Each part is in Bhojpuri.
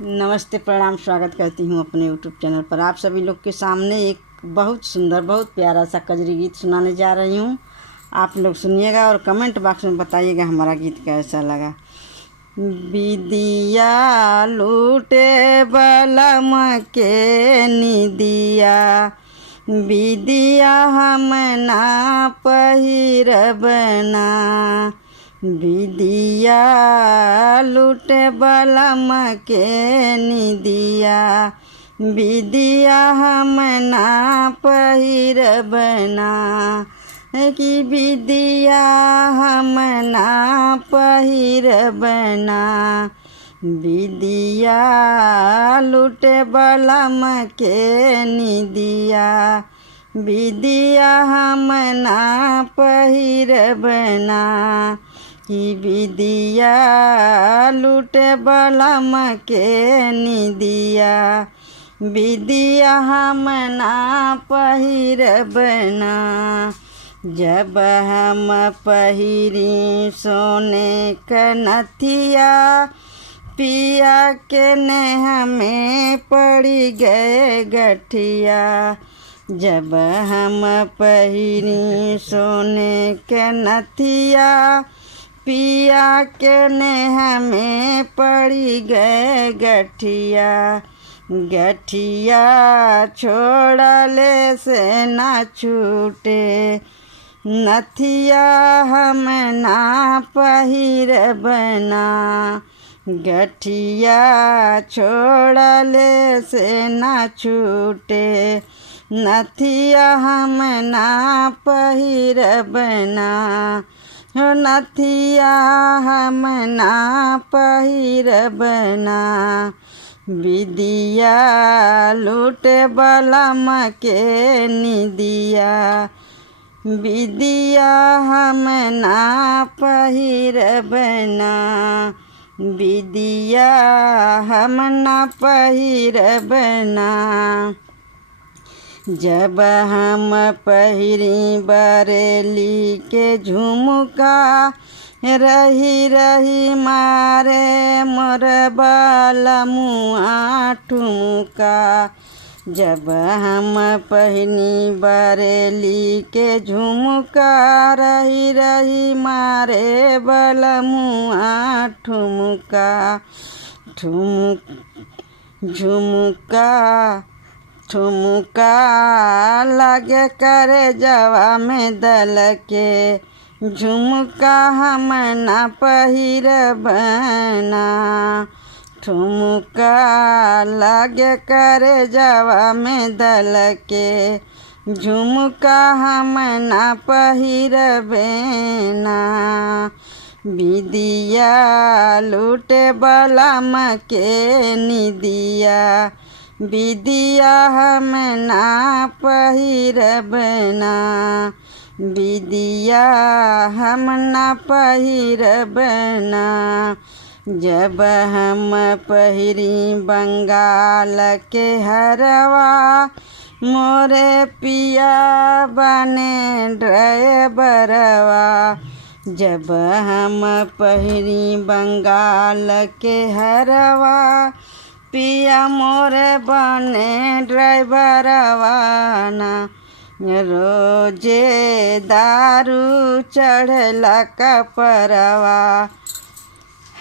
नमस्ते, प्रणाम, स्वागत करती हूँ अपने यूट्यूब चैनल पर। आप सभी लोग के सामने एक बहुत सुंदर, बहुत प्यारा सा कजरी गीत सुनाने जा रही हूँ। आप लोग सुनिएगा और कमेंट बॉक्स में बताइएगा हमारा गीत कैसा लगा। बिदिया लूटे बलम के निदिया, बिदिया हम ना पहिरबना, बिदिया लूटे बलम के निदिया, बिदिया हम ना पहिरबना, कि बिदिया हम ना पहिरबना, बिदिया लूटे बलम के निदिया, बिदिया हम ना पहिरबना, कि बिदिया लूटे बलम के निदिया, बिदिया हम ना पहिरबना। जब हम पहिरी सोने क नथिया, पिया के नेह में पड़ी गए गठिया, जब हम पहिरी सोने के नथिया, पिया के नेह में पड़ी गए गठिया, गठिया छोड़ले से ना छूटे, नथिया हम ना पहिरबना, गठिया छोड़ले से ना छूटे, नथिया हम ना पहिरबना, नथिया हम ना पहिरबना, बिदिया लूटे बलम के निदिया, बिदिया हम ना पहिरबना, बिदिया हम ना पहिरबना। जब हम पहिरी बरेली के झुमका, रही रही मारे मोर बलमुआ ठुमका, जब हम पहिनी बरेली के झुमका, रही रही मारे बलमुआ ठुमका, झुमका ठुमका लगे करे जवा में दल के, झुमका हम ना पहिरबना, ठुमका लगे करे जवा में दल के, झुमका हम ना पहिरबना, बिदिया लूटे बलम के निदिया, बिदिया हम ना पहिरबना, बिदिया हम ना पहिरबना। जब हम पहिरी बंगाल के हरवा, मोरे पिया बने ड्राइवरवा, जब हम पहिरी बंगाल के हरवा, पिया मोरे बने ड्राइवरवा ना, रोजे दारू चढ़ला कपरवा,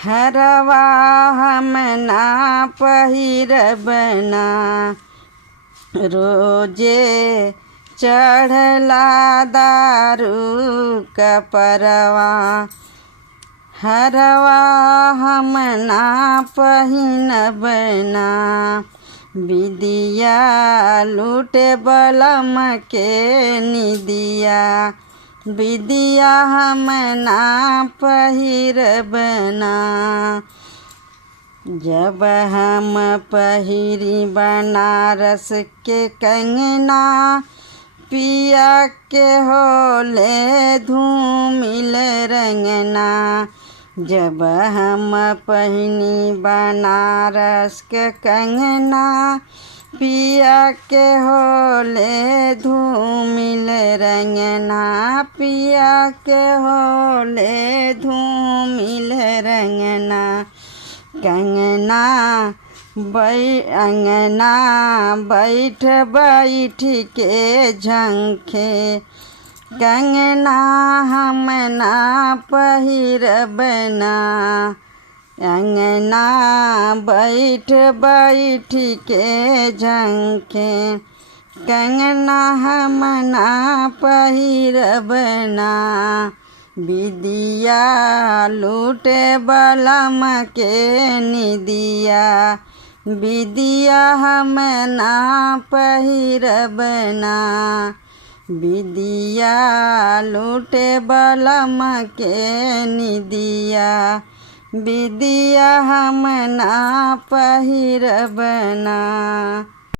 हरवा हम ना पहिरबना, रोजे चढ़ला दारू कपरवा, हरवा हम ना पहिनबना, बिदिया लूटे बलम के निदिया, बिदिया हम ना पहिरबना। जब हम पहिरी बनारस के कंगना, पिया के होले धूमिल रंगना, जब हम पहिनी बनारस के कंगना, पिया के होले धूमिल रंगना, पिया के होले धूमिल रंगना, कंगना अंगना बैठ बैठ के झंखे कंगना हम ना पहिरब ना। अंगना बैठ बैठ के झंखे कंगना हम ना पहिरब ना। विदिया लूटे बलम के निदिया विदिया हम ना पहिरब ना। विदिया लूटे बलम के निदिया विदिया हम ना पहिरब ना।